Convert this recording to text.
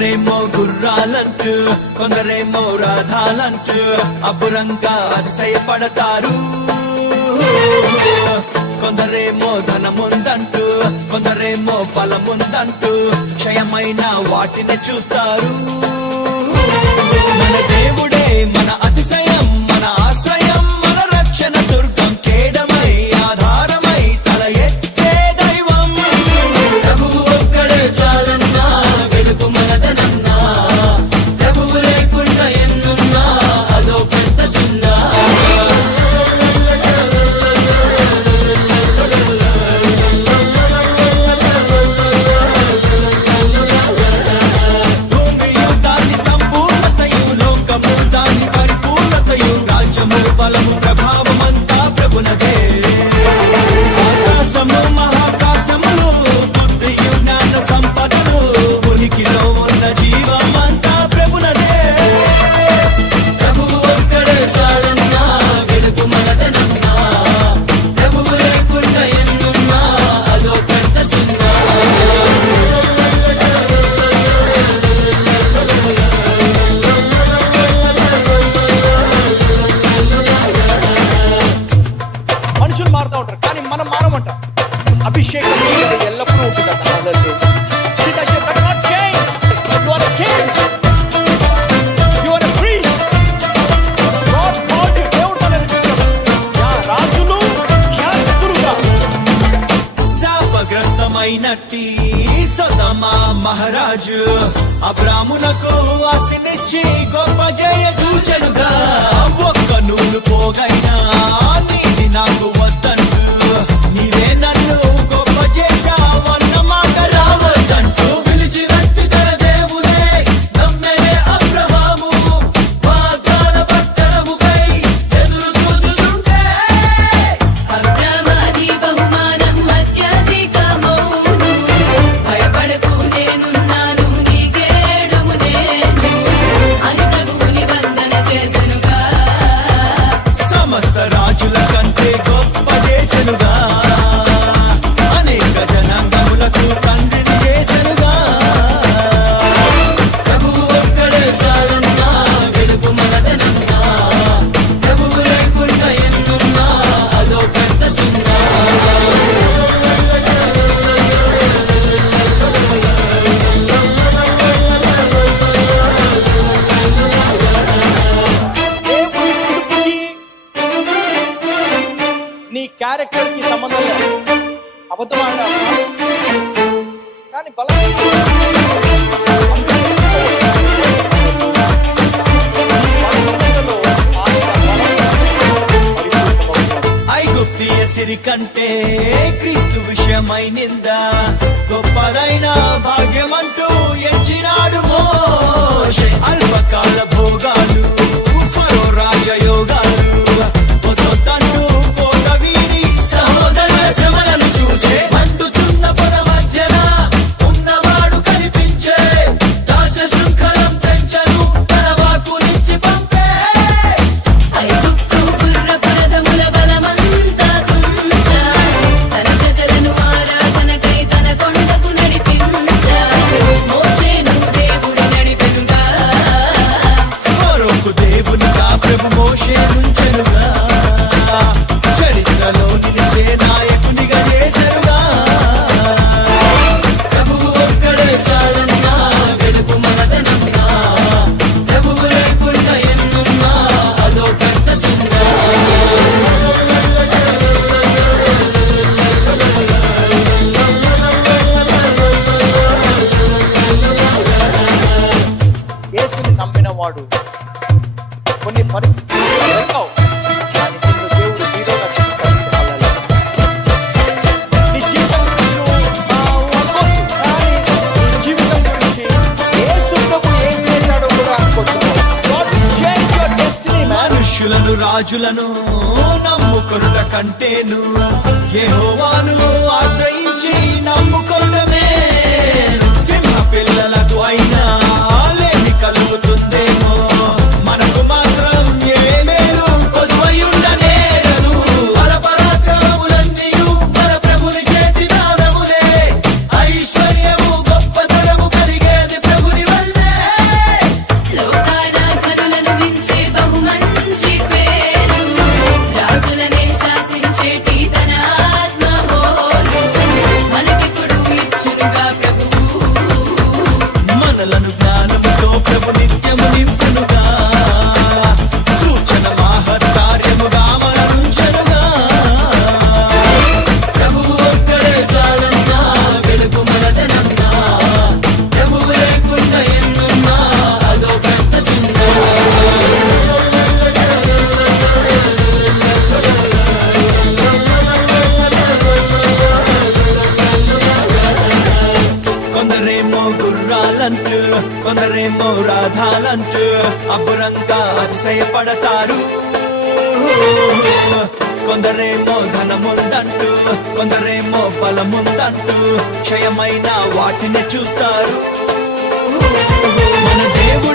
కొందరేమో గుర్రాలంటూ కొందరేమో రథాలంటూ అబ్బురంగా అతిశయపడతారు. కొందరేమో ధనముందంటూ కొందరేమో బలముందంటూ క్షయమైన వాటిని చూస్తారు. మన దేవుడే మన అతిశయం, మన ఆశ్రయం, మన రక్షణ దుర్గం, కేడమై ఆధారమై తల ఎత్తే దైవం. ప్రభువు ఒక్కడే చాలన్నా, వెలుపు మనదనన్నా, ప్రభువు లేకుండా ఎన్నున్నా అదో పెద్ద సున్నా. భూమియు దాని సంపూర్ణతయు, లోకము దాని పరిపూర్ణతయు, రాజ్యము బలము ప్రభావమంతా ప్రభునదే. ఆకాశము మహాకాశములు, బుద్ధియు జ్ఞాన సంపదలు, ఉనికిలో ఉన్న జీవమంతా ప్రభునదే. ప్రభువు ఒక్కడే చాలన్నా, వెలుపు మనదనన్నా, ప్రభువు లేకుండా ఎన్నున్నా అదో పెద్ద సున్నా. మనుషులు మారుతూ ఉంటారు కానీ మనం మారమంటాం. అభిషేకం నీ మీద ఎల్లప్పుడూ ఉంటుంది అన్న. Hallelujah. See that you cannot change. You are a king. You are a priest. God called you. దేవుడు మనల్ని పిలిచాడు. యా రాజులు యాజకులుగా. శాపగ్రస్తమైనట్టి సొదొమ మహారాజు అబ్రామునకు ఆస్తినిచ్చి గొప్ప జయ చూచెనుగా ఒక్క నూలు పోగైనా నీది నాకు వద్దంటూ, నీవే నన్ను గొప్ప చేశావన్న మాట రావద్దంటూ. పిలిచినట్టు తన దేవునే నమ్మెనే అబ్రహాము, వాగ్దాన పట్టణముకై ఎదురు చూచుచుంటే. అబ్రహామీ బహుమానం అత్యధికమౌను, భయపడకు నేనున్నాను నీకేడము నేను అని ప్రభువుని వందన చేసెనుగా. సమస్త రాజుల కంటే గొప్ప చేసెనుగా, అనేక జనాంగములకు తండ్రిని చేసెనుగా. ప్రభువు ఒక్కడే చాలన్నా, వెలుపు మనదనన్నా, ప్రభువు లేకుండా ఎన్నున్నా అదో పెద్ద సున్నా. దేవుని పిలుపుకి నీ క్యారెక్టర్ కి సంబంధం లేదు. అబద్ధం ఆడాలి కానీ బలం ఐగుప్తీయ సిరి కంటే క్రీస్తు విషయమై నింద గొప్పదైన భాగ్యమంటూ ఎంచినాడు మోషే. అల్పకాల భోగాలు ఫరో రాజయోగాలు వదొద్దంటూ కోట వీడి సహోదర శ్రమలను చూచే. మండుచున్న పొద మధ్యన ఉన్నవాడు కనిపించే, దాస శృంఖలం పెంచను తన వాక్కునిచ్చి పంపే. ఐగుప్తు గుర్రపు రథముల బలమంతా తుంచా, తన ప్రజలను ఆరాధనకై తన కొండకు నడిపించా. మోషేను దేవుడు నడిపెనుగా, ఫరోకు దేవునిగా ప్రభు మోషే నుంచెనుగా, చరిత్రలో నిలిచే నాయకునిగా చేసెనుగా. ప్రభువు ఒక్కడే చాలన్నా, వెలుపు మనదనన్నా, ప్రభువు లేకుండా ఎన్నున్నా అదో పెద్ద సున్నా. యేసుని నమ్మిన వాడు కొన్ని పరిస్థితులు ఎదుర్కోవు, కానీ నిన్ను దేవుడు హీరోగా చూపిస్తాడు. నీ జీవితం గురించి నువ్వు అనుకోవచ్చు, కానీ నీ జీవితం గురించి యేసు ప్రభు ఏం చేశాడో కూడా అనుకోవచ్చు. God will change your destiny, man. మనుష్యులను రాజులను నమ్ముకొనుట కంటేను యెహోవాను ఆశ్రయించి నమ్ముకొనడమే. సింహ పిల్లలకు అయినా లేమి కలుగుతుందేమో, మనకు మాత్రం ఏ మేలు కొదువయుండనేరదు. బలపరాక్రమములన్నీయు మన ప్రభుని చేతి దానములే, ఐశ్వర్యము గొప్పతనము కలిగేది ప్రభుని వల్లే. సిద్ధపడతారు. కొందరేమో ధనముందంటూ, కొందరేమో బలముందంటూ క్షయమైన వాటిని చూస్తారు. మన దేవుడు